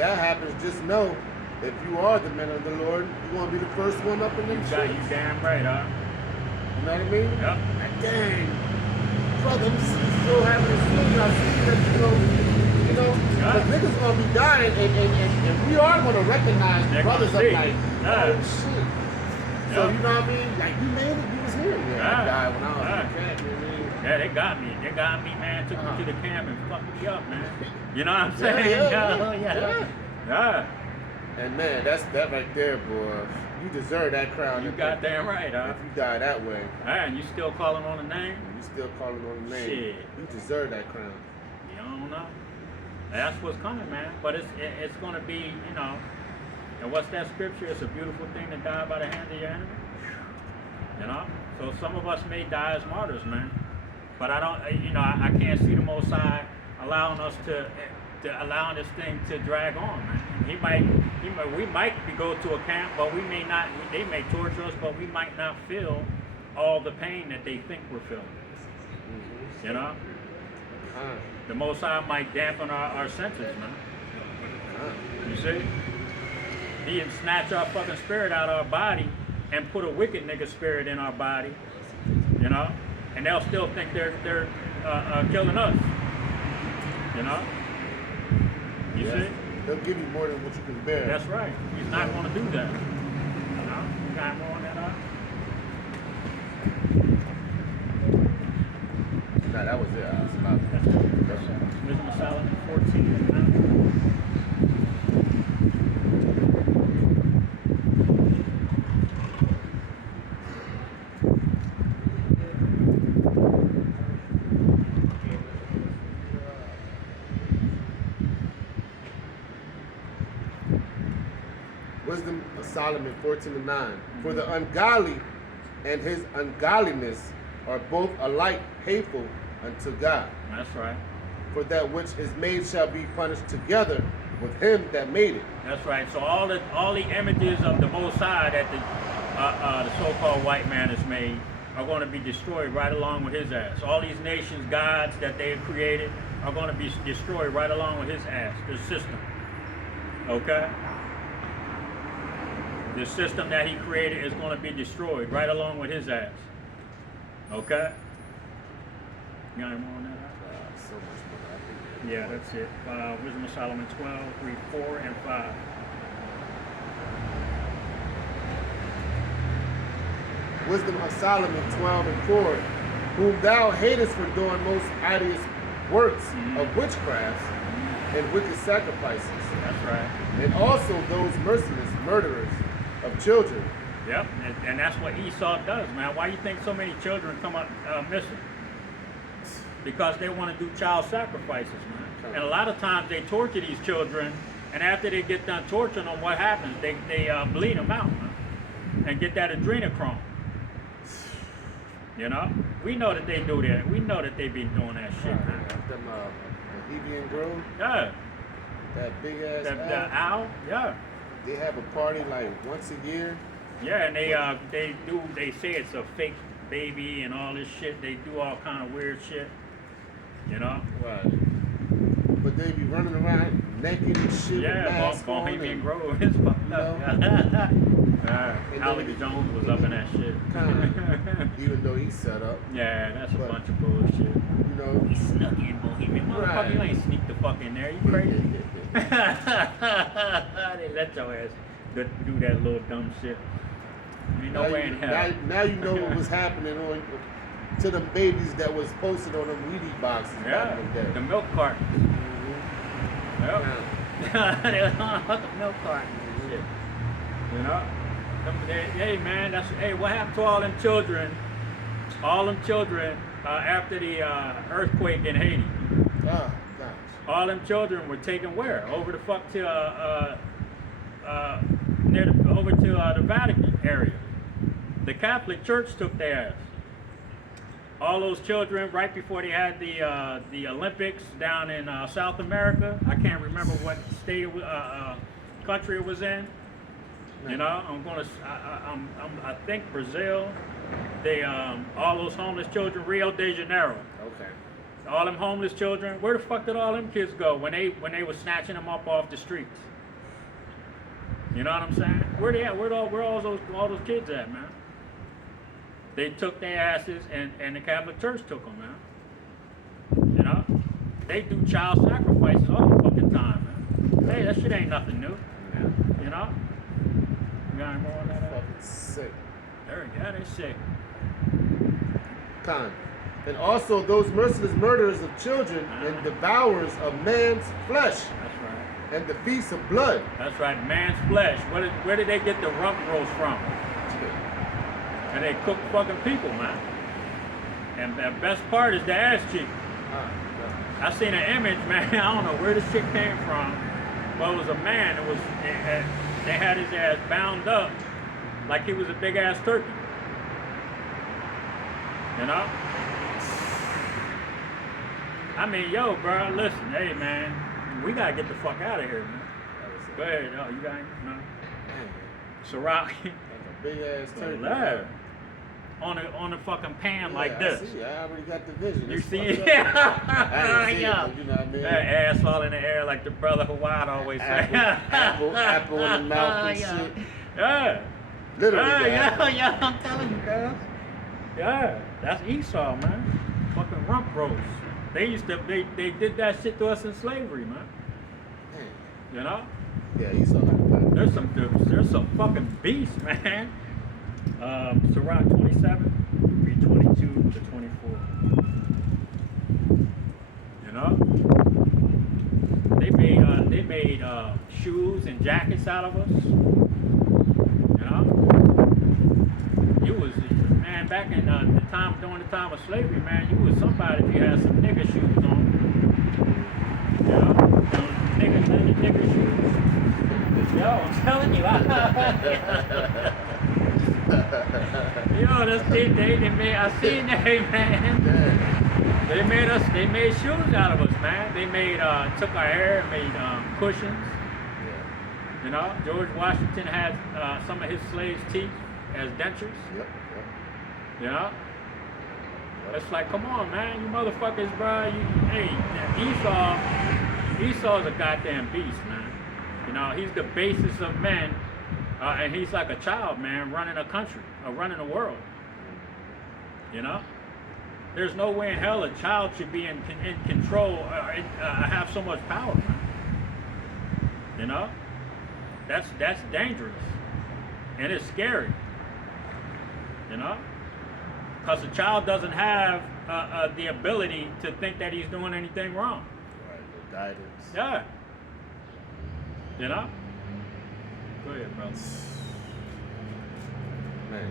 that happens, just know if you are the men of the Lord, you're gonna be the first one up in the church. You damn right, huh? You know what I mean? Yep. Like, dang, brother, I'm so happy to see you. I see that, because niggas gonna be dying, and we are gonna recognize brothers of like, oh shit. So you know what I mean? Like, you made it, you was here. I died when I was in the camp, you know what I mean? Yeah, they got me. They got me, man. Took me to the camp and fucked me up, man. You know what I'm saying? Yeah. And man, that right there, boy. You deserve that crown. You goddamn right, huh? If you die that way. And you still calling on the name? You still calling on the name. Shit. You deserve that crown. You don't know. That's what's coming, man. But it's going to be, and what's that scripture? It's a beautiful thing to die by the hand of your enemy. You know? So some of us may die as martyrs, man. But I don't, I can't see the Most High allowing us to allowing this thing to drag on, man. We might go to a camp, but we may not. They may torture us, but we might not feel all the pain that they think we're feeling. Mm-hmm. You know, the Most High might dampen our senses, man. You see, He'd snatch our fucking spirit out of our body and put a wicked nigga spirit in our body, and they'll still think they're killing us. You see? They'll give you more than what you can bear. That's right. He's not going to do that. You got more on that up? Nah, that was it. That's about That's Wisdom of Solomon 14. Wisdom of Solomon 14:9. For the ungodly and his ungodliness are both alike hateful unto God. That's right. For that which is made shall be punished together with him that made it. That's right. So all the images of the Most High that the so-called white man has made are going to be destroyed right along with his ass. All these nations, gods that they have created are going to be destroyed right along with his ass, the system. Okay? The system that he created is going to be destroyed right along with his ass. Okay? You got any more on that? So much more. Yeah, that's it. Wisdom of Solomon 12, read 4 and 5. Wisdom of Solomon 12 and 4. Whom thou hatest for doing most odious works of witchcrafts and wicked sacrifices. That's right. And also those merciless murderers of children. Yep, and that's what Esau does, man. Why you think so many children come up missing? Because they want to do child sacrifices, man. And a lot of times they torture these children, and after they get done torturing them, what happens? They bleed them out, man, and get that adrenochrome. We know that they do that. We know that they be doing that shit, man. Them Bohemian Grove. Yeah. That big ass the owl. Yeah. They have a party like once a year. Yeah, and they say it's a fake baby and all this shit. They do all kind of weird shit. Right. But they be running around naked and shit. Yeah, Bohemian Grove is fucked up. Alex Jones was up in that shit. Even though he set up. Yeah, that's a bunch of bullshit. He snuck in Bohemian. Motherfucker, you ain't sneak the fuck in there. You crazy? They let your ass do that little dumb shit. Ain't no way in hell. Now you know what was happening to the babies that was posted on the Wheaties boxes back in the day. The milk carton. Mm-hmm. Yep. They was on the milk carton and shit. Hey man, what happened to all them children? All them children after the earthquake in Haiti. Oh, gosh. All them children were taken where? Over the fuck to over to the Vatican area. The Catholic Church took their ass. All those children right before they had the Olympics down in South America. I can't remember what state country it was in. I think Brazil. They all those homeless children, Rio de Janeiro. Okay. All them homeless children, where the fuck did all them kids go when they were snatching them up off the streets? You know what I'm saying? Where they at? Where all those kids at, man? They took their asses, and the Catholic Church took them, man. You know? They do child sacrifices all the fucking time, man. Hey, that shit ain't nothing new. You know? You got any more on that? Fucking sick. There we go, they sick. Con. And also those merciless murderers of children and devourers of man's flesh. That's right. And the feast of blood. That's right, man's flesh. Where did they get the rump roast from? And they cook fucking people, man. And the best part is the ass cheek. I seen an image, man. I don't know where this shit came from, but it was a man. They had his ass bound up like he was a big ass turkey. You know? I mean, yo, bro, listen, hey, man, we gotta get the fuck out of here, man. Go ahead, oh, you got any? No? Ciroc. Like a big ass turkey. On the fucking pan like this. I see. I already got the vision. You see it? Yeah. You know what I mean? That ass all in the air like the brother Hawad always say. Apple in the mouth and yeah. shit. Yeah. Literally. Yeah, I'm telling you, guys. Yeah, that's Esau, man. Fucking rump roast. They did that shit to us in slavery, man. You know? Yeah, Esau. There's some fucking beasts, man. Ciroc 27, read 22 to 24. You know? They made shoes and jackets out of us. You know? You was, man, back in during the time of slavery, man, you was somebody if you had some nigger shoes on. You know? Nigger shoes. Yo, I'm telling you, yo, they made, I seen that, man. They made shoes out of us, man. They made, took our hair and made cushions. Yeah. You know, George Washington had some of his slaves' teeth as dentures. Yep. You know? Yep. It's like, come on, man, you motherfuckers, bro. Esau's a goddamn beast, man. You know, he's the basis of men. And he's like a child, man, running a country, or running a world. You know? There's no way in hell a child should be in control or have so much power, man. You know? That's dangerous. And it's scary. You know? Because a child doesn't have the ability to think that he's doing anything wrong. Right, no guidance. Yeah. You know? Go ahead, bro. Man,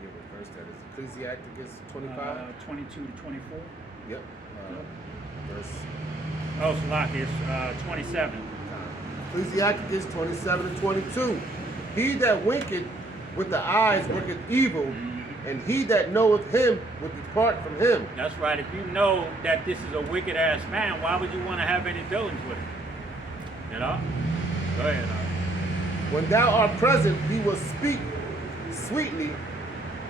give a verse that is Ecclesiastes 25? 22 to 24. Yep. Verse. Oh, Salaki is 27. Ecclesiastes 27 and 22. He that winketh with the eyes worketh evil, and he that knoweth him would depart from him. That's right. If you know that this is a wicked ass man, why would you want to have any dealings with him? You know? Go ahead. When thou art present, he will speak sweetly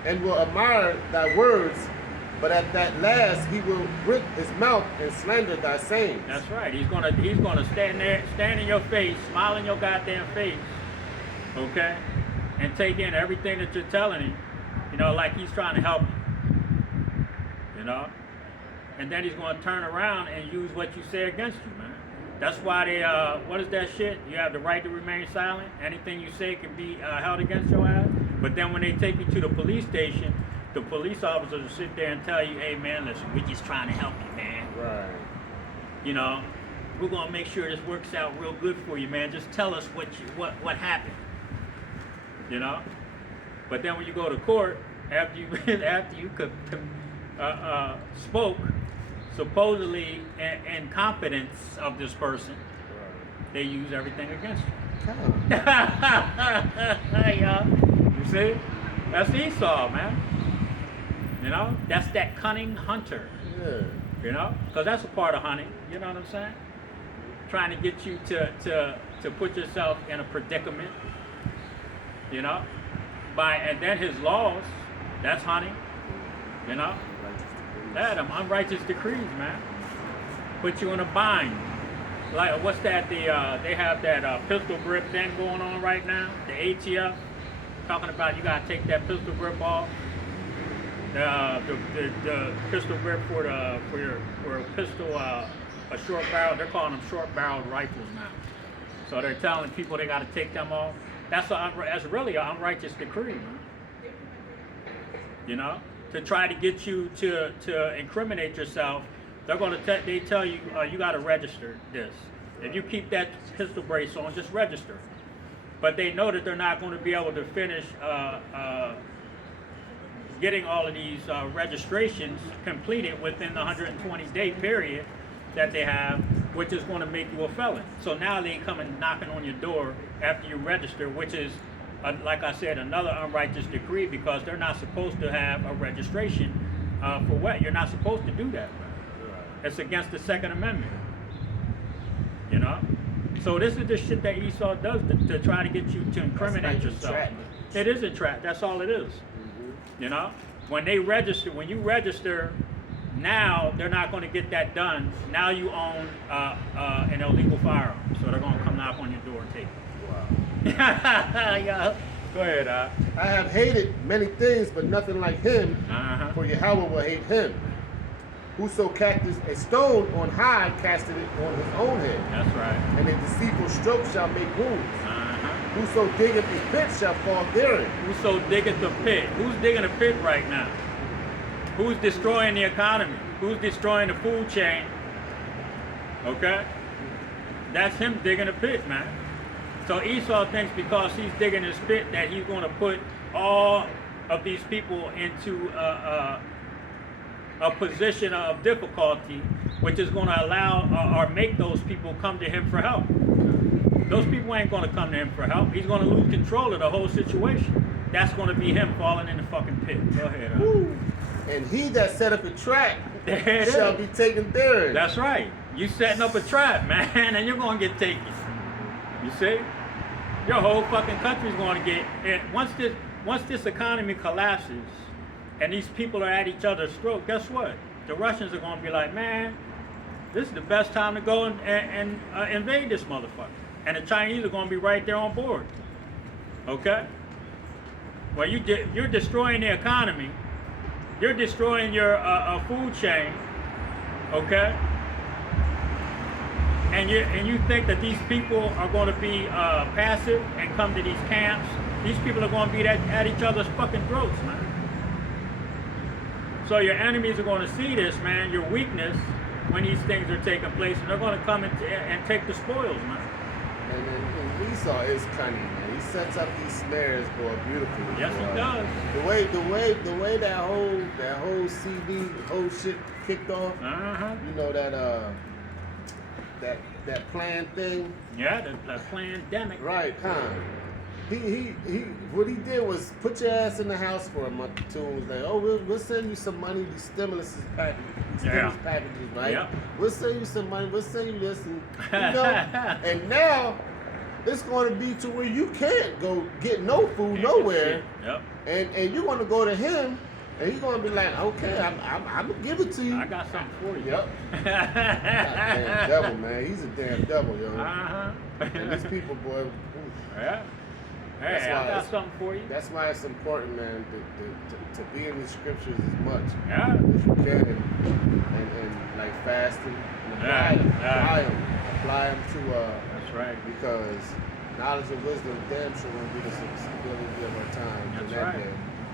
and will admire thy words, but at that last he will rip his mouth and slander thy sayings. That's right. He's gonna stand in your face, smile in your goddamn face, okay, and take in everything that you're telling him, you know, like he's trying to help you, you know, and then he's gonna turn around and use what you say against you, man. That's why they, what is that shit? You have the right to remain silent. Anything you say can be held against your ass. But then when they take you to the police station, the police officers will sit there and tell you, hey, man, listen, we're just trying to help you, man. Right. You know, we're going to make sure this works out real good for you, man. Just tell us what happened. You know? But then when you go to court, after you spoke, supposedly in confidence of this person, they use everything against you. You see? That's Esau, man. You know? That's that cunning hunter. Yeah. You know? Because that's a part of hunting. You know what I'm saying? Trying to get you to put yourself in a predicament. You know? And then his laws, that's hunting. You know? Yeah, them unrighteous decrees, man. Put you in a bind. Like, what's that? They have that pistol grip thing going on right now. The ATF talking about you gotta take that pistol grip off. The pistol grip for a pistol, a short barrel. They're calling them short barreled rifles now. So they're telling people they gotta take them off. That's really an unrighteous decree, man. You know, to try to get you to incriminate yourself. They tell you you got to register this. If you keep that pistol brace on, just register. But they know that they're not going to be able to finish getting all of these registrations completed within the 120-day period that they have, which is going to make you a felon. So now they come and knocking on your door after you register, which is, like I said, another unrighteous decree, because they're not supposed to have a registration for what? You're not supposed to do that. It's against the Second Amendment. You know? So this is the shit that Esau does to try to get you to incriminate yourself. It is a trap. That's all it is. Mm-hmm. You know? When you register, now they're not going to get that done. Now you own an illegal firearm. So they're going to come knock on your door and take it. Wow. Yeah. Go ahead, I have hated many things, but nothing like him, for Yahweh will hate him. Whoso casteth a stone on high, casteth it on his own head. That's right. And a deceitful stroke shall make wounds. Whoso diggeth a pit shall fall therein. Whoso diggeth the pit. Who's digging a pit right now? Who's destroying the economy? Who's destroying the food chain? Okay? That's him digging a pit, man. So Esau thinks because he's digging his pit that he's going to put all of these people into a position of difficulty, which is going to allow or make those people come to him for help. Those people ain't going to come to him for help. He's going to lose control of the whole situation. That's going to be him falling in the fucking pit. Go ahead. And he that set up a trap shall be taken therein. That's right. You setting up a trap, man, and you're going to get taken. You see? Your whole fucking country's going to get... And once this economy collapses, and these people are at each other's throat, guess what? The Russians are going to be like, man, this is the best time to go and invade this motherfucker. And the Chinese are going to be right there on board. Okay? Well, you're destroying the economy. You're destroying your food chain. Okay? And you think that these people are going to be passive and come to these camps? These people are going to be at each other's fucking throats, man. So your enemies are going to see this, man, your weakness, when these things are taking place, and they're going to come and take the spoils, man. And Esau is cunning, man. He sets up these snares, boy, beautifully. Yes, boy. he does. The way that whole CD, whole shit kicked off. You know that plan thing. Yeah, the plandemic. Right, He what he did was put your ass in the house for a month or two and was like, oh, we'll send you some money, these stimulus packages, right? Yep. We'll send you some money, we'll send you this, and and now it's going to be to where you can't go get no food nowhere. Yep. And you're going to go to him, and he's going to be like, okay, I'm going to give it to you. I got something for you. Yep. Damn devil, man. He's a damn devil, yo. And these people, boy. Yeah. Hey, I got something for you. That's why it's important, man, to be in the scriptures as much as you can, and like fasting, and apply them to. That's right. Because knowledge and wisdom, damn sure will be the stability of our time. That's right.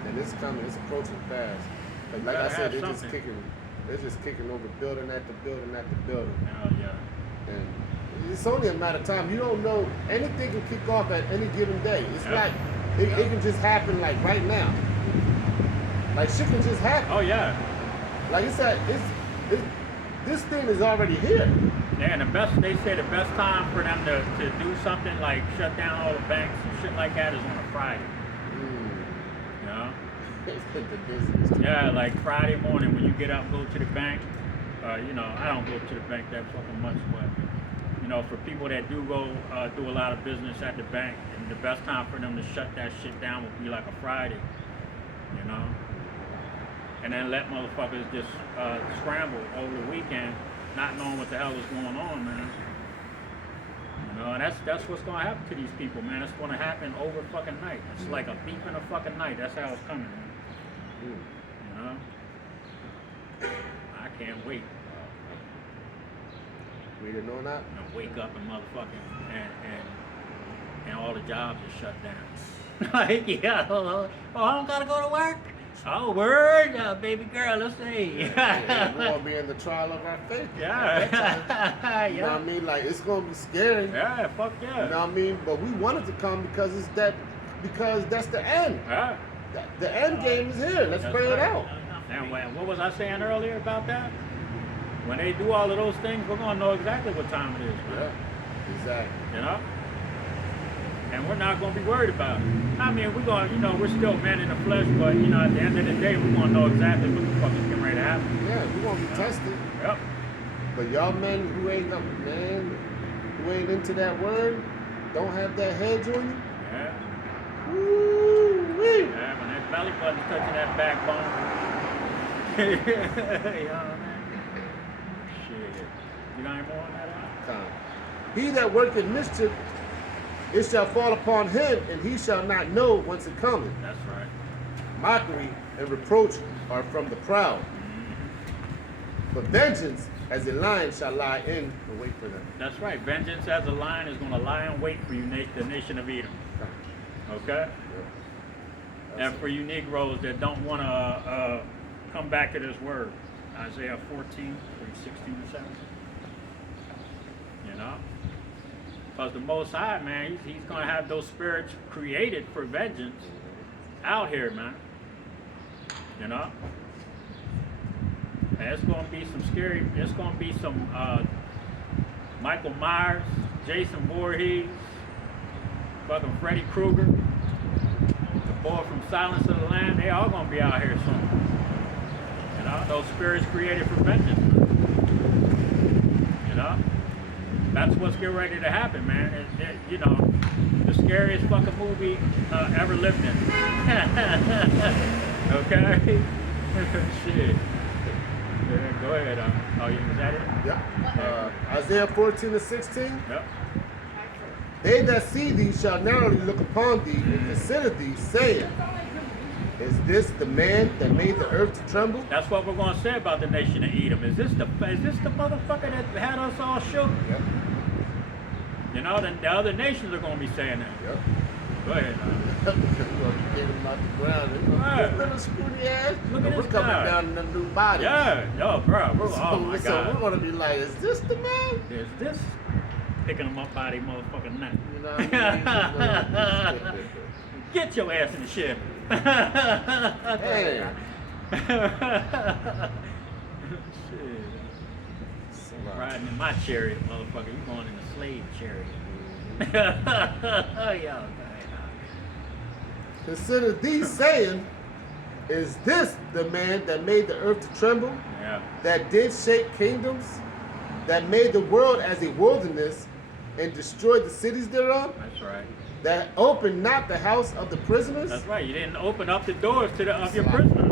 And it's coming. It's approaching fast. Like I said, they're just kicking over building after building after building. Oh yeah. And it's only a matter of time. You don't know, anything can kick off at any given day. It's like it can just happen like right now. Like shit can just happen. Oh yeah. Like it's this thing is already here. Yeah, and they say the best time for them to do something like shut down all the banks and shit like that is on a Friday. You know? The business. Yeah, like Friday morning when you get up and go to the bank. You know, I don't go to the bank that fucking much, but you know, for people that do go do a lot of business at the bank, and the best time for them to shut that shit down would be like a Friday, you know. and then let motherfuckers just scramble over the weekend, not knowing what the hell is going on, man. You know, and that's what's gonna happen to these people, man. It's gonna happen over fucking night. It's like a thief in a fucking night. That's how it's coming, man. You know? I can't wait. We didn't know that? And wake up and motherfucking and all the jobs are shut down. Like, yeah, oh, I don't gotta go to work. Oh, word, baby girl, let's see. Yeah, we're gonna be in the trial of our faith. Yeah. Yeah. You know what I mean? Like, it's gonna be scary. Yeah, fuck yeah. You know what I mean? But we wanted to come because because that's the end. Yeah. The end game is here. Let's bring it out. And what was I saying earlier about that? When they do all of those things, we're gonna know exactly what time it is. Man. Yeah, exactly. You know? And we're not gonna be worried about it. I mean, we're gonna, we're still men in the flesh, but at the end of the day, we're gonna know exactly what the fuck is getting ready to happen. Yeah, we're gonna be tested. Yep. But y'all men who ain't into that word, don't have that hedge on you. Yeah. Woo-wee. Yeah, when that belly button's touching that backbone. You know what I mean? Shit. You got any more on that? Come. He that worketh mischief, it shall fall upon him, and he shall not know whence it cometh. That's right. Mockery and reproach are from the proud. But vengeance as a lion shall lie in and wait for them. That's right. Vengeance as a lion is going to lie in wait for you, the nation of Edom. Okay? Yeah. And for you Negroes that don't want to come back to this word, Isaiah 14, 16 and 17. You know? Because the Most High, man, he's going to have those spirits created for vengeance out here, man. You know? And it's going to be some scary, it's going to be some Michael Myers, Jason Voorhees, fucking Freddy Krueger, the boy from Silence of the Lambs, they all going to be out here soon. You know? Those spirits created for vengeance. You know? That's what's getting ready to happen, man. The scariest fucking movie ever lived in. Okay? Shit. Yeah, go ahead. Was that it? Yeah. Isaiah 14 and 16. Yep. They that see thee shall narrowly look upon thee and consider thee, saying, is this the man that made the earth to tremble? That's what we're going to say about the nation of Edom. Is this the motherfucker that had us all shook? Yep. You know, the other nations are going to be saying that. Yep. Go ahead. We're going to get him out the ground. Right. Little scooty ass. Look at We're this coming guy. down in the new body. Yeah. Yo, bro. Oh, my So God. we're going to be like, is this the man? Is this picking them up by their motherfucking neck? You know what I mean? Get your ass in the ship. Hey. Shit. Riding in my chariot, motherfucker. You going in the slave chariot. Yo, Consider thee, saying, is this the man that made the earth to tremble? yeah. That did shake kingdoms? That made the world as a wilderness and destroyed the cities thereof? That's right. That opened not the house of the prisoners? That's right. You didn't open up the doors to of your prisoners.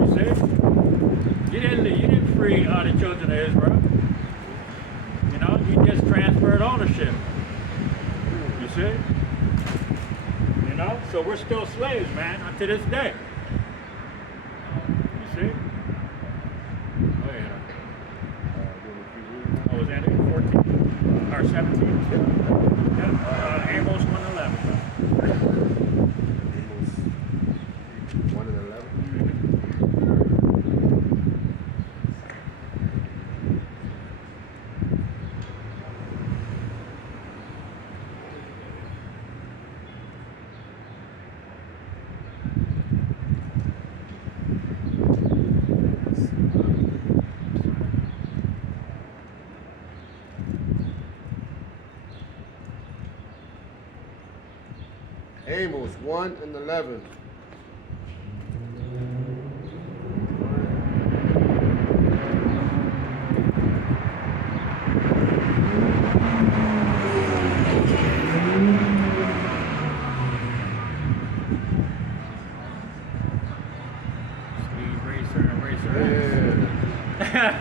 You see? You didn't free the children of Israel. You know, you just transferred ownership. You see? You know? So we're still slaves, man, to this day. You see? Oh yeah. Oh, was that it? 14 or 17? Yeah. Amos 1:11. Amos 1 and 11. Amos 1 and 11. And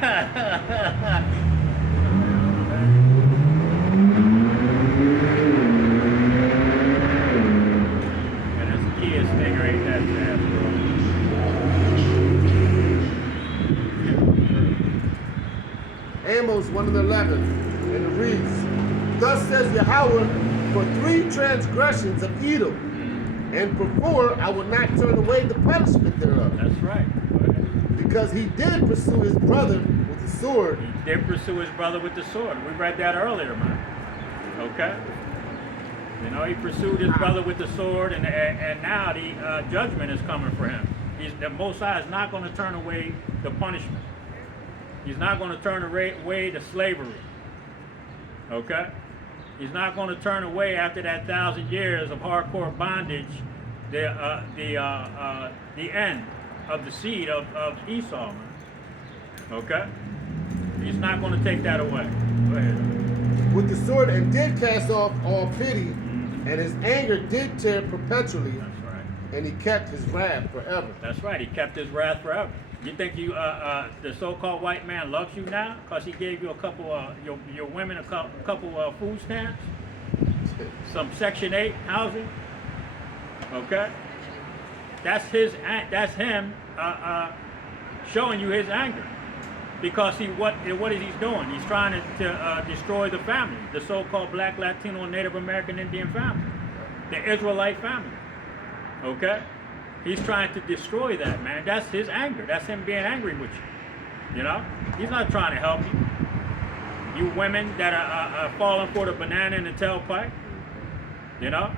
that's a Kia Stinger, ain't that fast, bro? Amos 1:11, and it reads, Thus says Yahweh, for 3 transgressions of Edom, and for 4 I will not turn away the punishment thereof. That's right. Because he did pursue his brother with the sword. He did pursue his brother with the sword. We read that earlier, man. Okay? You know, he pursued his brother with the sword, and now the judgment is coming for him. The Most High is not going to turn away the punishment. He's not going to turn away the slavery. Okay? He's not going to turn away after that 1,000 years of hardcore bondage, the end of the seed of Esau, man. Okay? He's not going to take that away. Go ahead. With the sword, and did cast off all pity, and his anger did tear perpetually. That's right. And he kept his wrath forever. That's right. He kept his wrath forever. You think the so-called white man loves you now because he gave you a couple your women a couple food stamps, some Section 8 housing? Okay. That's him showing you his anger, because what is he doing? He's trying to destroy the family, the so-called Black, Latino, Native American, Indian family, the Israelite family. Okay, he's trying to destroy that, man. That's his anger. That's him being angry with you. You know, he's not trying to help you. You women that are falling for the banana in the tailpipe. You know.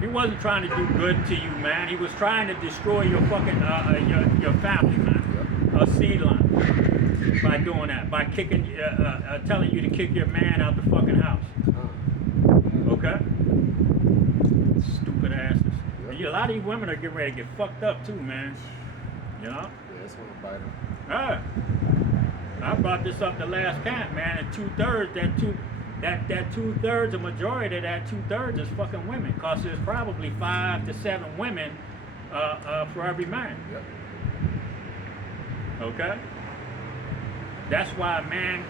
He wasn't trying to do good to you, man. He was trying to destroy your fucking your family, man. A seed line. By doing that, by kicking, telling you to kick your man out the fucking house. Okay. Stupid asses. A lot of these women are getting ready to get fucked up too, man. You know. Yeah, that's one to bite him. I brought this up the last camp, man. And 2/3, that 2/3, a majority of that 2/3 is fucking women, because there's probably 5 to 7 women for every man. Yep. Okay. That's why a man,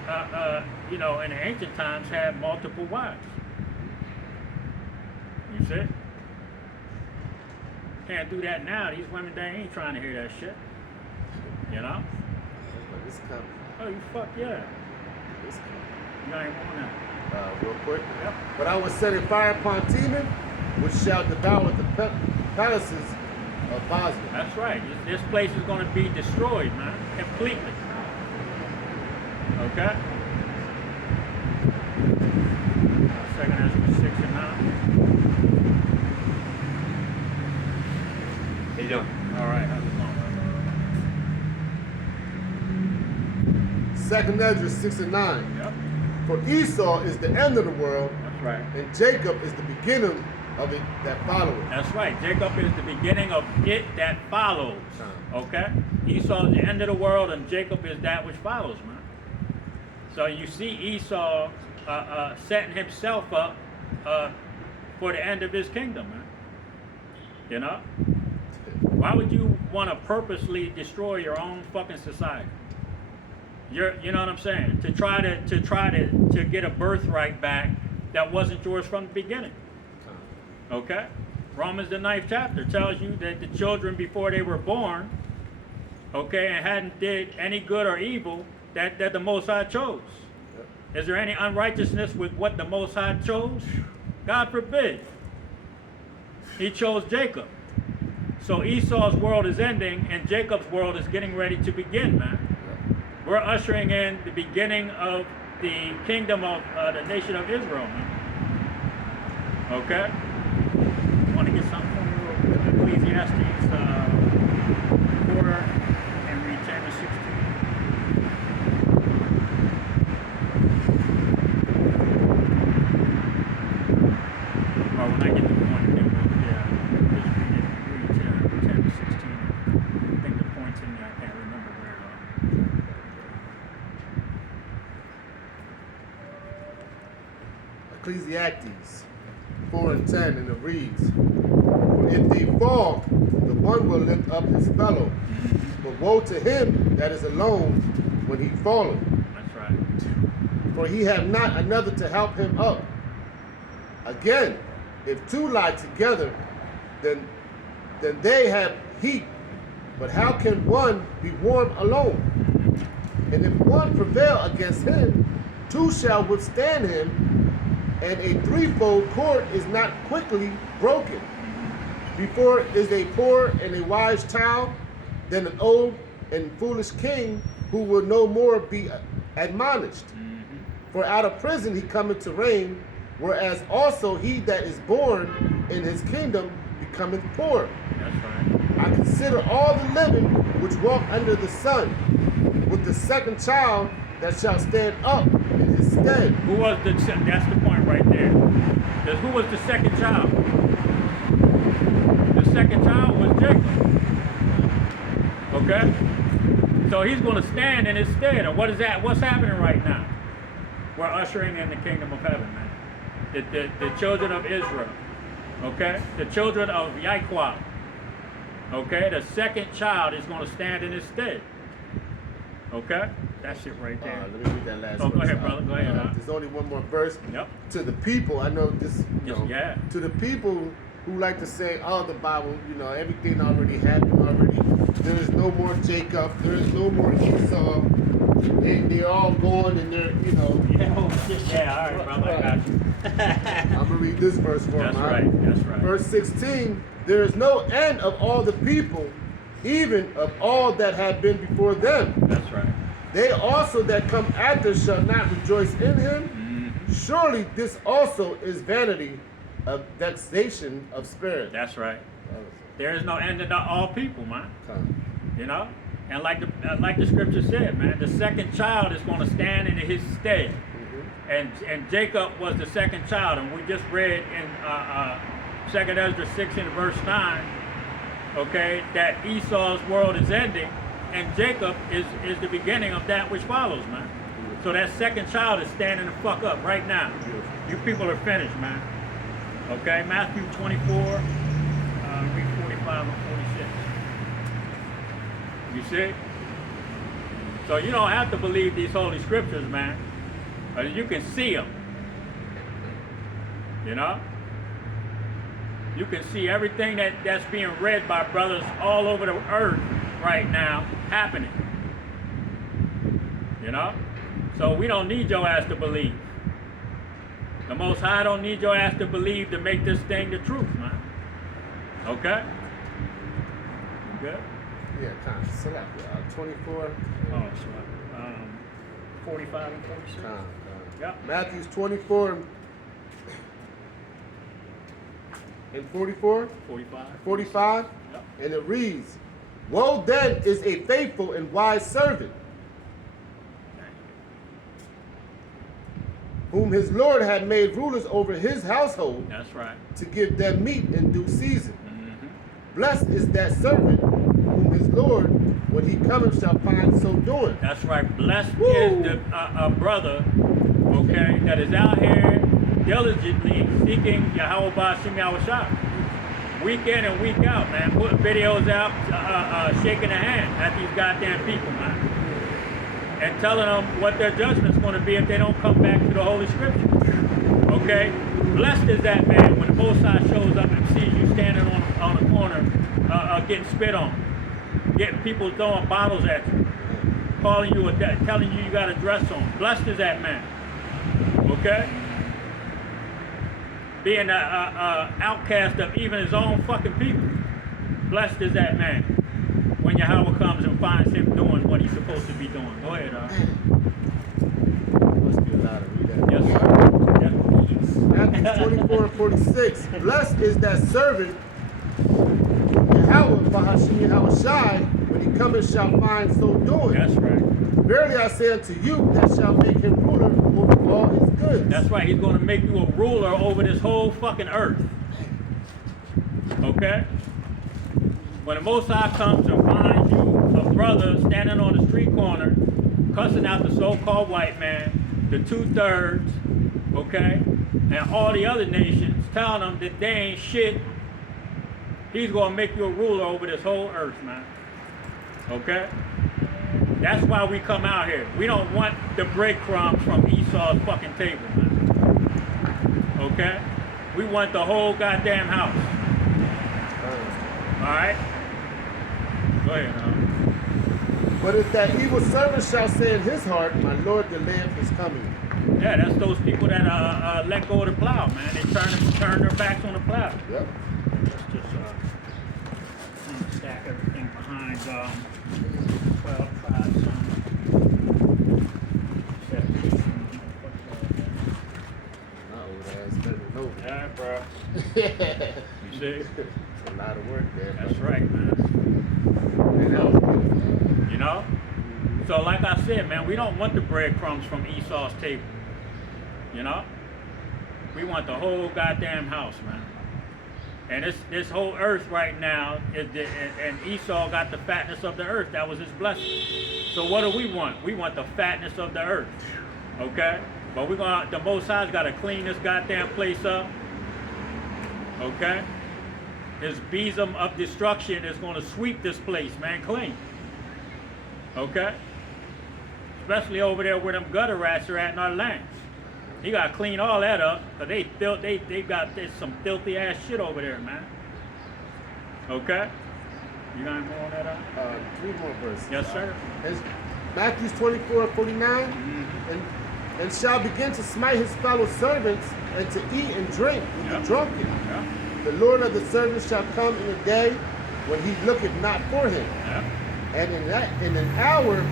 you know, in the ancient times had multiple wives. You see? Can't do that now. These women, they ain't trying to hear that shit. You know? But it's coming. Oh, you fuck yeah. It's coming. You ain't want that. Real quick. Yep. But I will set a fire upon Teman, which shall devour the palaces of Bosnia. That's right. This place is going to be destroyed, man. Completely. Okay? 2 Ezra 6 and 9. How you doing? All right, how's it going? 2 Ezra 6 and 9. Yep. For Esau is the end of the world, That's right. and Jacob is the beginning of it that follows. That's right. Jacob is the beginning of it that follows. Okay? Esau is the end of the world, and Jacob is that which follows, man. So you see Esau setting himself up for the end of his kingdom, man. You know? Why would you want to purposely destroy your own fucking society? You know what I'm saying? To try to get a birthright back that wasn't yours from the beginning. Okay? Romans the 9th chapter tells you that the children before they were born, okay, and hadn't did any good or evil, that the Most High chose. Is there any unrighteousness with what the Most High chose? God forbid. He chose Jacob. So Esau's world is ending, and Jacob's world is getting ready to begin, man. We're ushering in the beginning of the kingdom of the nation of Israel, man. Okay? You want to get something from me real quick? Ecclesiastes 4 and read 10 to 16. Or when I get to the point, then just read 10 to 16. I think the point's in there. I can't remember where it is. Ecclesiastes 4 and 10, and it reads, For if they fall, the one will lift up his fellow, But woe to him that is alone when he falleth. That's right. For he have not another to help him up. Again, if two lie together, then they have heat. But how can one be warm alone? And if one prevail against him, two shall withstand him, and a threefold cord is not quickly broken. Before is a poor and a wise child, then an old and foolish king who will no more be admonished. For out of prison he cometh to reign, whereas also he that is born in his kingdom becometh poor. That's right. I consider all the living which walk under the sun, with the second child that shall stand up in his stead. Who was that's the point right there. Who was the second child? The second child was Jacob. Okay? So he's going to stand in his stead. And what is that? What's happening right now? We're ushering in the kingdom of heaven, man. The children of Israel. Okay? The children of Yahweh. Okay? The second child is going to stand in his stead. Okay? That shit right there. Let me read that last verse. verse. Go ahead, brother. Go ahead. There's only one more verse. Yep. To the people, I know this, Yeah. to the people who like to say, oh, the Bible, everything already happened already. There is no more Jacob. There is no more Esau. They're all gone and they're, Yeah, oh shit. Yeah, all right, brother. I got you. I'm going to read this verse for That's him. right. That's right. Verse 16, there is no end of all the people, even of all that have been before them. That's right. They also that come after shall not rejoice in him. Surely this also is vanity of vexation of spirit. That's right. There is no end to all people, man. And like the scripture said, man, the second child is going to stand in his stead. And Jacob was the second child, and we just read in 2nd Ezra 6 and verse 9, okay, that Esau's world is ending, and Jacob is the beginning of that which follows, man. So that second child is standing the fuck up right now. You people are finished, man. Okay, Matthew 24, read 45 and 46. You see? So you don't have to believe these holy scriptures, man. You can see them. You can see everything that's being read by brothers all over the earth right now happening. So we don't need your ass to believe. The Most High don't need your ass to believe to make this thing the truth, man. Okay? Good? Yeah, kind of select 24. 45 and 46. Yep. Matthew's 24 and 44. 45. 45. Yep. And it reads, woe then is a faithful and wise servant, whom his Lord had made rulers over his household. That's right. To give them meat in due season. Blessed is that servant whom his Lord, when he cometh, shall find so doing. That's right. Blessed is the brother, okay, that is out here diligently seeking Yahweh Ba'Shem Yahushua. Week in and week out, man. Putting videos out, shaking a hand at these goddamn people, man. And telling them what their judgment's going to be if they don't come back to the Holy Scripture. Okay? Blessed is that man when the Most High shows up and sees you standing on the corner getting spit on. Getting people throwing bottles at you. Calling you telling you got a dress on. Blessed is that man. Okay? Being an outcast of even his own fucking people. Blessed is that man when Yahweh comes and finds him doing what he's supposed to be doing. Go ahead, Must be a lot of read that. Yes, sir. Yes, Matthew 24 and 46. Blessed is that servant, Yahweh Ba'Shem Yahushai, when he cometh shall find so doing. That's right. Verily I say unto you, that shall make him ruler over all his goods. That's right. He's going to make you a ruler over this whole fucking earth. Okay? When the Most High comes and finds you a brother standing on the street corner, cussing out the so-called white man, the 2/3, okay, and all the other nations, telling them that they ain't shit, he's going to make you a ruler over this whole earth, man. Okay? That's why we come out here. We don't want the breadcrumbs from Esau's fucking table, man. Okay? We want the whole goddamn house. Alright? Go ahead, But if that evil servant shall say in his heart, my Lord delayeth his coming. Yeah, that's those people that let go of the plow, man. They turn their backs on the plow. Yep. Let's just stack everything behind 12 tribes. Yeah, bro. You see? It's a lot of work there. That's right, man. You know? So like I said, man, we don't want the breadcrumbs from Esau's table. You know? We want the whole goddamn house, man. And this whole earth right now, and Esau got the fatness of the earth. That was his blessing. So what do we want? We want the fatness of the earth. Okay? But the Most High's got to clean this goddamn place up. Okay? His besom of destruction is going to sweep this place, man, clean. Okay? Especially over there where them gutter rats are at in our lands. He got to clean all that up, because they got some filthy ass shit over there, man. Okay? You got any more on that? 3 more verses. Yes, sir. It's Matthew 24:49. And shall begin to smite his fellow servants, and to eat and drink with the drunken. Yeah. The Lord of the servants shall come in a day when he looketh not for him, and in an hour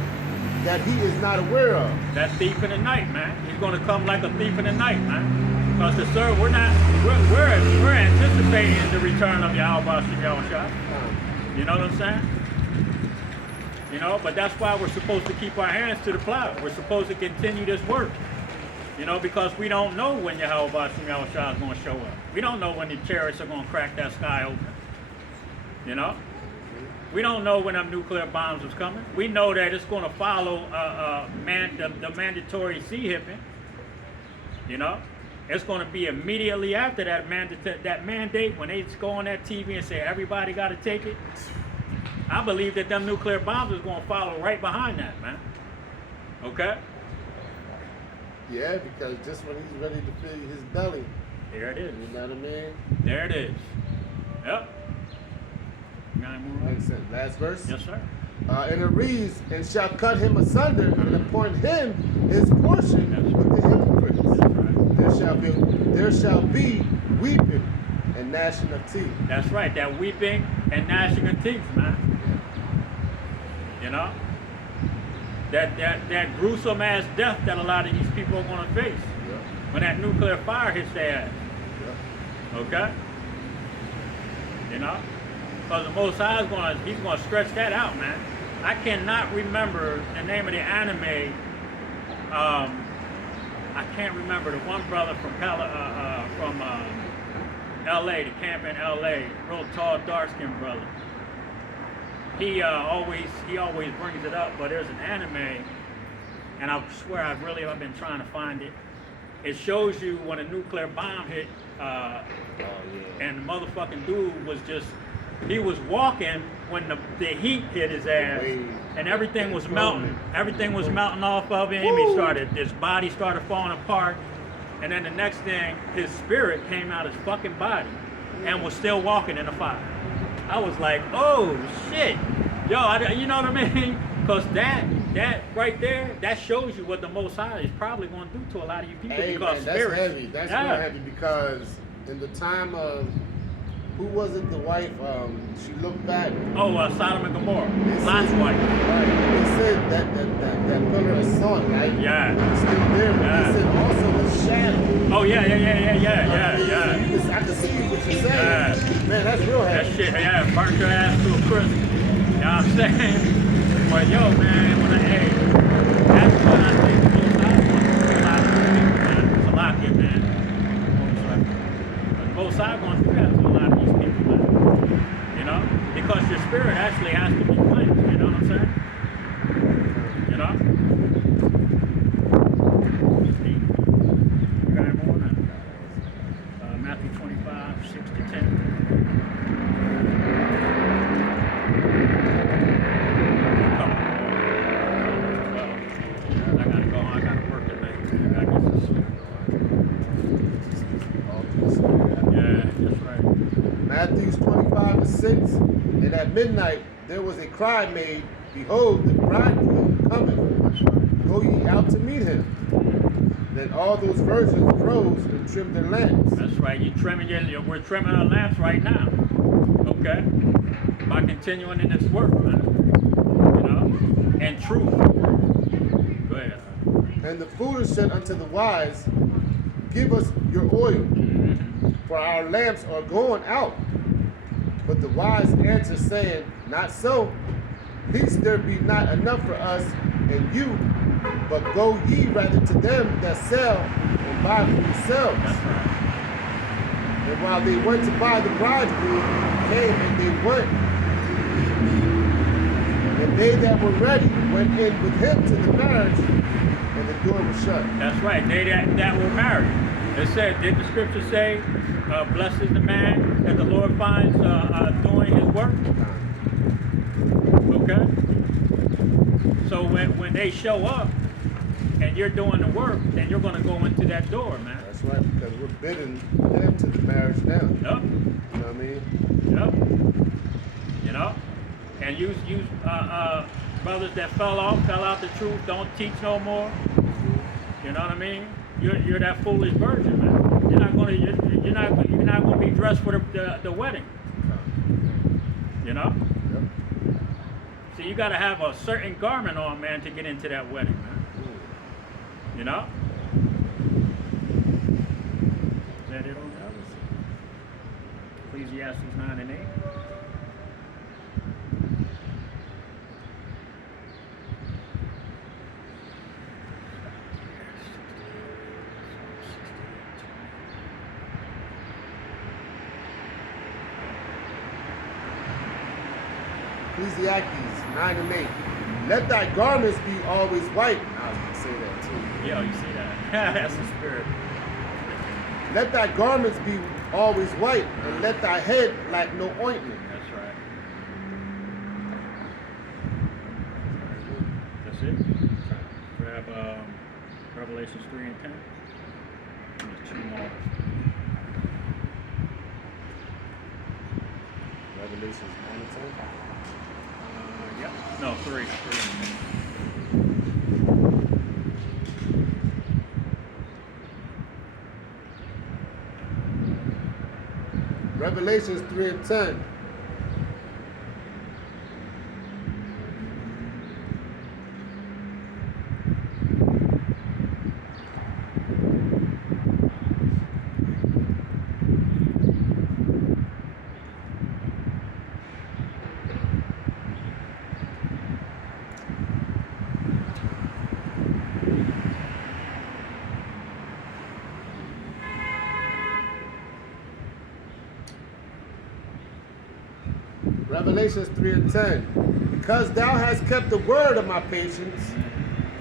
that he is not aware of. That thief in the night, man. He's going to come like a thief in the night, man. Because we're anticipating the return of Yahweh Shah. You know what I'm saying? You know, but that's why we're supposed to keep our hands to the plow. We're supposed to continue this work. You know, because we don't know when Yahweh Shah is going to show up. We don't know when the chariots are going to crack that sky open. You know? We don't know when them nuclear bombs is coming. We know that it's going to follow the mandatory sea hipping. You know? It's going to be immediately after that mandate when they go on that TV and say everybody got to take it. I believe that them nuclear bombs is going to follow right behind that, man. Okay? Yeah, because just when he's ready to fill his belly. There it is. You know what I mean? There it is. Yep. Last verse? Yes, sir. And it reads, and shall cut him asunder and appoint him his portion with the hypocrites. Right. There shall be weeping and gnashing of teeth. That's right. That weeping and gnashing of teeth, man. You know? That gruesome ass death that a lot of these people are going to face when that nuclear fire hits their ass. Okay? You know? Because the Most High he's going to stretch that out, man. I cannot remember the name of the anime. I can't remember the one brother from L.A., the camp in L.A., real tall, dark-skinned brother. He always brings it up, but there's an anime, and I swear I've been trying to find it. It shows you when a nuclear bomb hit, and the motherfucking dude was he was walking when the heat hit his ass, and everything was melting. Everything was melting off of him. His body started falling apart, and then the next thing, his spirit came out his fucking body, and was still walking in the fire. I was like, oh shit, yo, you know what I mean? Because that right there, that shows you what the Most High is probably going to do to a lot of you people. Hey, because man, that's heavy. That's real heavy because in the time of, who was it, the wife, she looked back. Oh, Sodom and Gomorrah, Lot's wife. Right. They said that pillar of salt, right? Yeah. It's still there, but they said also the shadow. Oh, yeah. I can see what you're saying. Yeah. Man, that's real heavy. That shit, burnt your ass to a crisp. You know what I'm saying? But yo, man, that's what I think the Most High wants to do a lot of these people, man. It's a lot here, man. The Most High wants to do that to a lot of these people, man. You know? Because your spirit actually has to be cleansed. You know what I'm saying? You know? You got any more now? Matthew 25, 6 to 10. Matthew 25:6. And at midnight there was a cry made, Behold, the bridegroom cometh. Go ye out to meet him. Then all those virgins rose and trimmed their lamps. That's right. We're trimming our lamps right now. Okay? By continuing in this work, man. You know? And truth. Go ahead. And the foolish said unto the wise, Give us your oil, for our lamps are going out. But the wise answered, saying, Not so, lest there be not enough for us and you, but go ye rather to them that sell and buy for yourselves. That's right. And while they went to buy, the bridegroom came, and they went. And they that were ready went in with him to the marriage, and the door was shut. That's right. They that were married. It said, did the scripture say, blessed is the man that the Lord finds doing his work? Okay? So when they show up and you're doing the work, then you're going to go into that door, man. That's right, because we're bidding them to the marriage now. Yep. You know what I mean? Yep. You know? And you brothers that fell out the truth, don't teach no more. You know what I mean? You're that foolish virgin, man. You're not gonna be dressed for the wedding. You know? Yep. So you gotta have a certain garment on, man, to get into that wedding, man. You know? Is that it on the others? Ecclesiastes 9 and 8. Ecclesiastes 9 and 8. Let thy garments be always white. I was going to say that too. Yo, you see that? That's the spirit. Let thy garments be always white, and let thy head lack no ointment. That's right. That's it. Grab Revelations 3 and 10. There's 2 more. Revelations 9 and 10. Yeah. No, 3. 3 and 10. Revelations 3 and 10. Revelations 3 and 10. Because thou hast kept the word of my patience,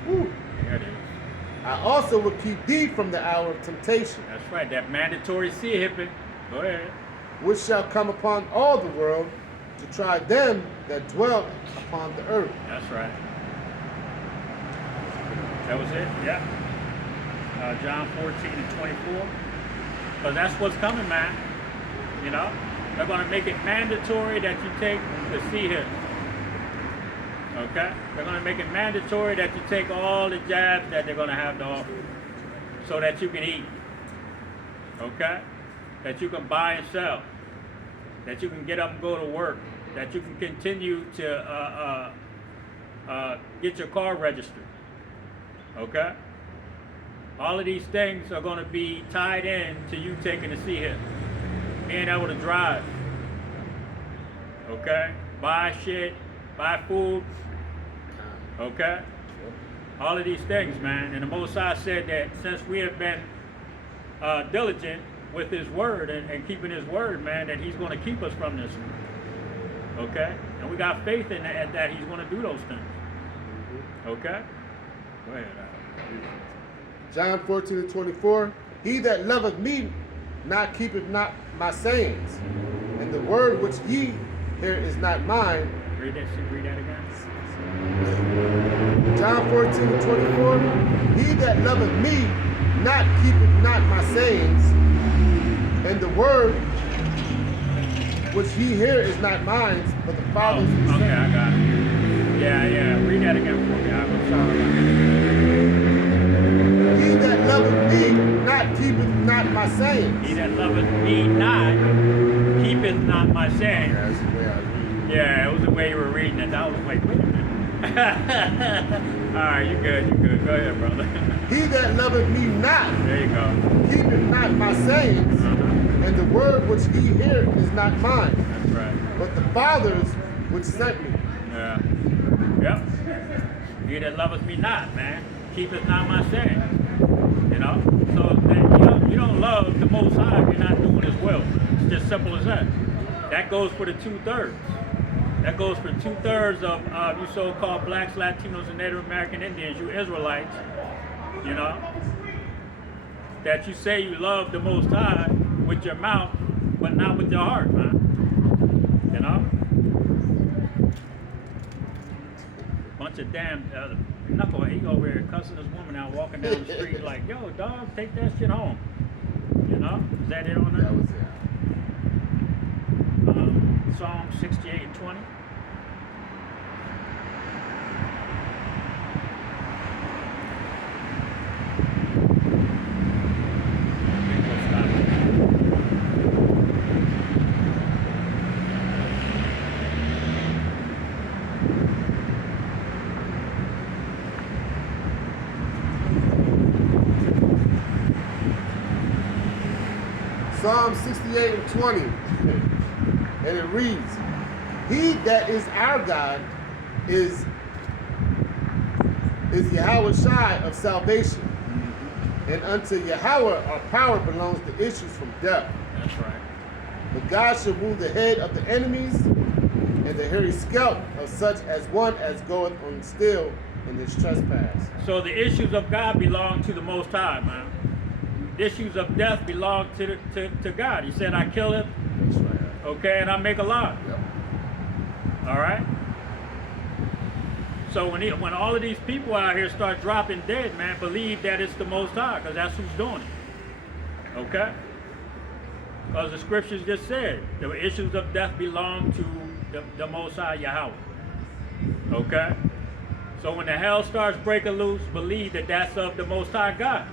whew, There it is. I also will keep thee from the hour of temptation, That's right. That mandatory sea hipping. Go ahead. which shall come upon all the world to try them that dwell upon the earth. That's right. That was it? Yeah. John 14 and 24. Because that's what's coming, man. You know? They're going to make it mandatory that you take the sea hip. Okay? They're going to make it mandatory that you take all the jabs that they're going to have to offer so that you can eat. Okay? That you can buy and sell. That you can get up and go to work. That you can continue to get your car registered. Okay? All of these things are going to be tied in to you taking the sea hip. Being able to drive, okay? Buy shit, buy food, okay? All of these things, man. And the Most High said that since we have been diligent with His word and keeping His word, man, that He's going to keep us from this, okay? And we got faith in that He's going to do those things, okay? Go ahead. John 14 and 24. He that loveth me not keepeth not my sayings, and the word which ye hear is not mine. Read that again. John 14 and 24. He that loveth me not keepeth not my sayings, and the word which ye hear is not mine, but the Father's. Oh, okay, I got it. Yeah. Read that again for me. I'm sorry. He that loveth me not keepeth not my sayings. He that loveth me not keepeth not my sayings. That's the way I read it. Yeah, it was the way you were reading it. I was like, wait a minute. Alright, you good. Go ahead, brother. He that loveth me not There you go. keepeth not my sayings, and the word which ye hear is not mine, That's right. but the Father's which sent me. Yeah. Yep. He that loveth me not, man, keepeth not my saying. You know? So that you don't love the Most High if you're not doing His will. It's just simple as that. That goes for the 2/3. That goes for 2/3 of you so-called blacks, Latinos, and Native American Indians, you Israelites, you know, that you say you love the Most High with your mouth, but not with your heart, man. You know? Bunch of damn knucklehead. He over here cussing this woman out, walking down the street like, yo, dog, take that shit home. You know? Is that it on that? That was it. Psalm 68:20. Psalm 68:20. And it reads, He that is our God is Yahweh Shai of salvation. And unto Yahweh our power belongs to issues from death. That's right. But God shall rule the head of the enemies, and the hairy scalp of such as one as goeth on still in his trespass. So the issues of God belong to the Most High, man. The issues of death belong to God. He said, I kill it, That's right. okay, and I make alive. Yep. All right? So when all of these people out here start dropping dead, man, believe that it's the Most High, because that's who's doing it. Okay? Because the scriptures just said the issues of death belong to the Most High Yahweh. Okay? So when the hell starts breaking loose, believe that that's of the Most High God.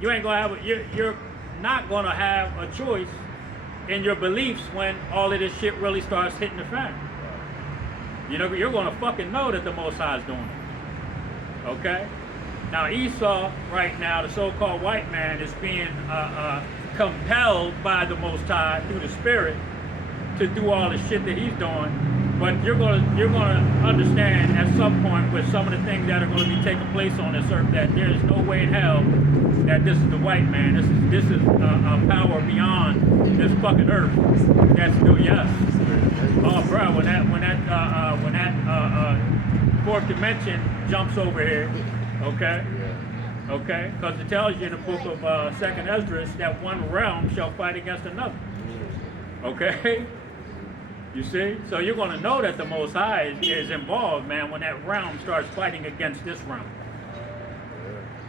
You ain't gonna have you're not gonna have a choice in your beliefs when all of this shit really starts hitting the fan. You know, you're gonna fucking know that the Most High is doing it. Okay? Now Esau, right now, the so-called white man, is being compelled by the Most High through the Spirit to do all the shit that he's doing. But you're gonna understand at some point with some of the things that are going to be taking place on this earth that there is no way in hell that this is the white man. This is a power beyond this fucking earth. That's still yes. Oh, bro, when that fourth dimension jumps over here, okay, okay, because it tells you in the book of Second Esdras that one realm shall fight against another. Okay. You see? So you're going to know that the Most High is involved, man, when that realm starts fighting against this realm.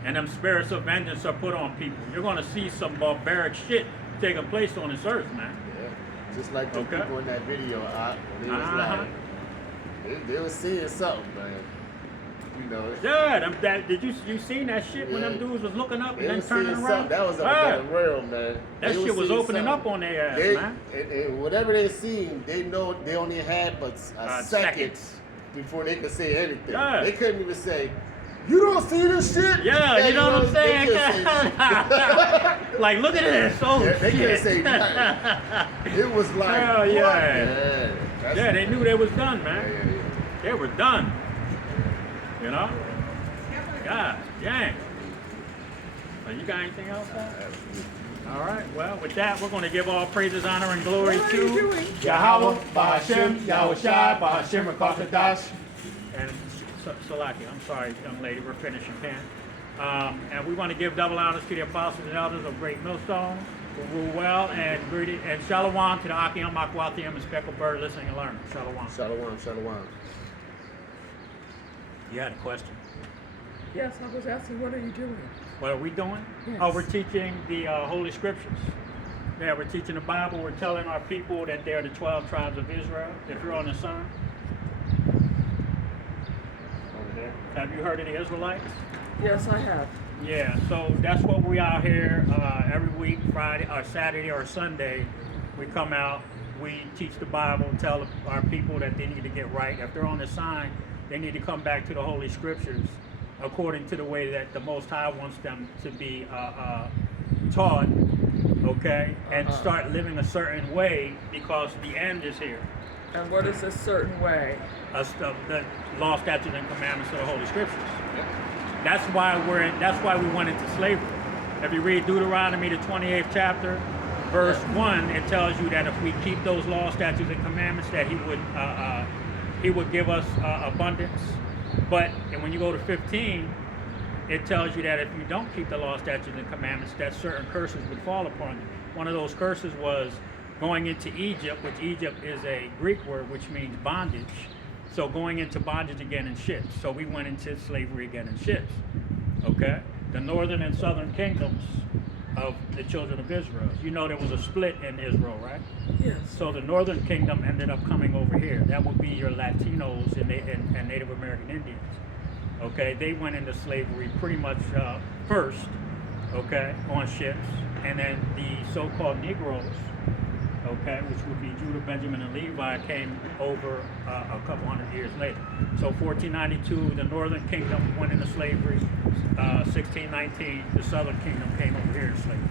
And them spirits of vengeance are put on people. You're going to see some barbaric shit taking place on this earth, man. Yeah. Just like the people in that video, they was like, they was seeing something, man. You know. Yeah, did you seen that shit when them dudes was looking up and then turning around? That was another realm, man. That shit was opening up on their ass, man. And whatever they seen, they know they only had but a second before they could say anything. Yeah. They couldn't even say, "You don't see this shit?" Yeah, you know what I'm saying? Like, look at this. Oh, they shit. couldn't say nothing. It was like, hell yeah. Yeah, they knew they was done, man. Yeah. They were done. You know? God dang. Well, you got anything else? All right. Well, with that, we're going to give all praises, honor, and glory to Yahweh, Bahashem, Yahweh Shai, Bahashem, Rakatadash. and Salaki. I'm sorry, young lady. We're finishing, and we want to give double honors to the apostles and elders of Great Millstone who rule well, and greeting and shalom to the Akim, Akwathium, and Speckled Bird listening and learning. Shalom. Shalom, shalom. You had a question. Yes, I was asking, what are you doing? What are we doing? Yes. Oh, we're teaching the Holy Scriptures. Yeah, we're teaching the Bible. We're telling our people that they're the 12 tribes of Israel. If you're on the sun, Over there. have you heard of the Israelites? Yes, I have. Yeah, so that's what we out here every week, Friday or Saturday or Sunday. We come out, we teach the Bible, tell our people that they need to get right. If they're on the sign, they need to come back to the Holy Scriptures according to the way that the Most High wants them to be taught, okay? And start living a certain way because the end is here. And what is a certain way? The law, statutes, and commandments of the Holy Scriptures. That's why we went into slavery. If you read Deuteronomy, the 28th chapter, verse 1, it tells you that if we keep those laws, statutes, and commandments, that he would give us abundance. But and when you go to 15, it tells you that if you don't keep the law, statutes, and commandments, that certain curses would fall upon you. One of those curses was going into Egypt, which Egypt is a Greek word which means bondage. So going into bondage again in ships. So we went into slavery again in ships. Okay? The northern and southern kingdoms of the children of Israel. You know there was a split in Israel, right? Yes. So the northern kingdom ended up coming over here. That would be your Latinos and Native American Indians. Okay? They went into slavery pretty much first, okay, on ships. And then the so-called Negroes, okay, which would be Judah, Benjamin, and Levi, came over a couple hundred years later. So 1492, the northern kingdom went into slavery. 1619, the southern kingdom came over here in slavery.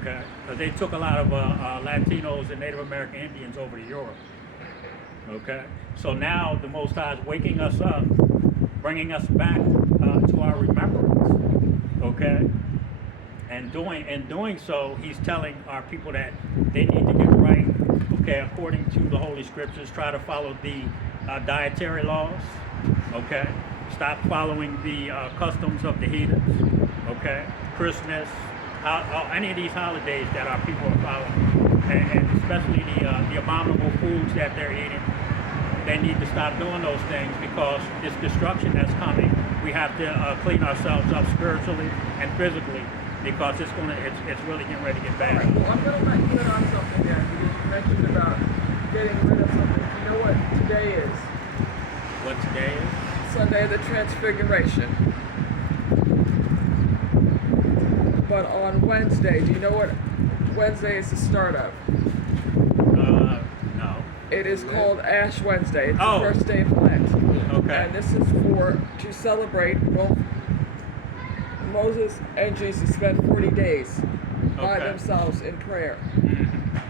Okay, because they took a lot of Latinos and Native American Indians over to Europe. Okay, so now the Most High is waking us up, bringing us back to our remembrance. Okay. And doing so, he's telling our people that they need to get right, okay, according to the Holy Scriptures. Try to follow the dietary laws, okay? Stop following the customs of the heathens, okay? Christmas, any of these holidays that our people are following, and especially the abominable foods that they're eating. They need to stop doing those things because this destruction that's coming, we have to clean ourselves up spiritually and physically. Because it's really getting ready to get bad. All right, well, I'm going to let you in on something there because you mentioned about getting rid of something. You know what today is? What today is? Sunday of the Transfiguration. But on Wednesday, do you know what Wednesday is the start of? No. It is called Ash Wednesday. It's Oh. the first day of Lent. Okay. And this is to celebrate both Moses and Jesus spent 40 days by Okay. themselves in prayer.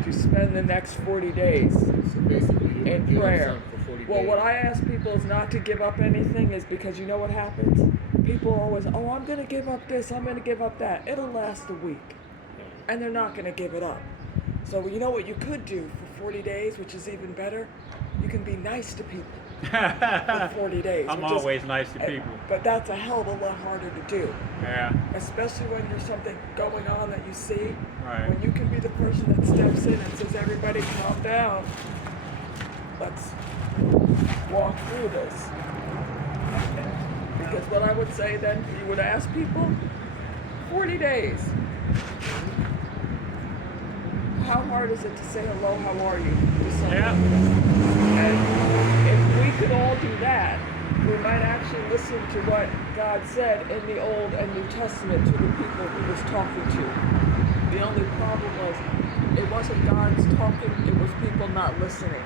To spend the next 40 days So basically, in you prayer. for 40 Well, days. what I ask people is not to give up anything is because you know what happens? People always, oh, I'm going to give up this, I'm going to give up that. It'll last a week. And they're not going to give it up. So you know what you could do for 40 days, which is even better? You can be nice to people for 40 days. I'm which is- always nice to people. But that's a hell of a lot harder to do. Yeah. Especially when there's something going on that you see. Right. When you can be the person that steps in and says, everybody calm down. Let's walk through this. Because what I would say then, you would ask people, 40 days. How hard is it to say hello, how are you to someone? Yeah. And if we could all do that, we might actually listen to what God said in the Old and New Testament to the people he was talking to. The only problem was, it wasn't God's talking, it was people not listening.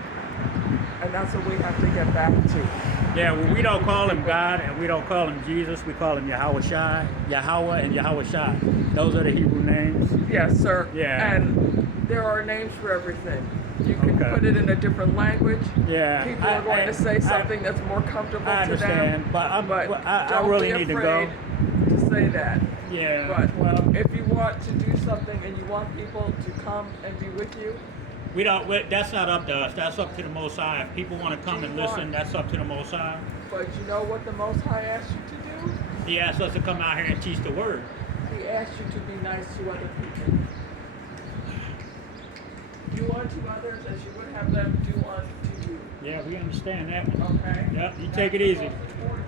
And that's what we have to get back to. Yeah, well, we don't call him God and we don't call him Jesus. We call him Yahweh Shai, Yahweh and Yahweh Shai. Those are the Hebrew names. Yes, sir. Yeah. And there are names for everything. You can Okay. put it in a different language. Yeah. People are going to say something that's more comfortable I to them. understand, but I don't really be need to go. afraid to say that. Yeah. But Well, if you want to do something and you want people to come and be with you, that's not up to us. That's up to the Most High. If people want to come and listen, that's up to the Most High. but you know what the Most High asked you to do? He asked us to come out here and teach the word. He asked you to be nice to other people. Do unto others as you would have them do unto you. Yeah, we understand that one. Okay? Yep, you take it easy. That's the most important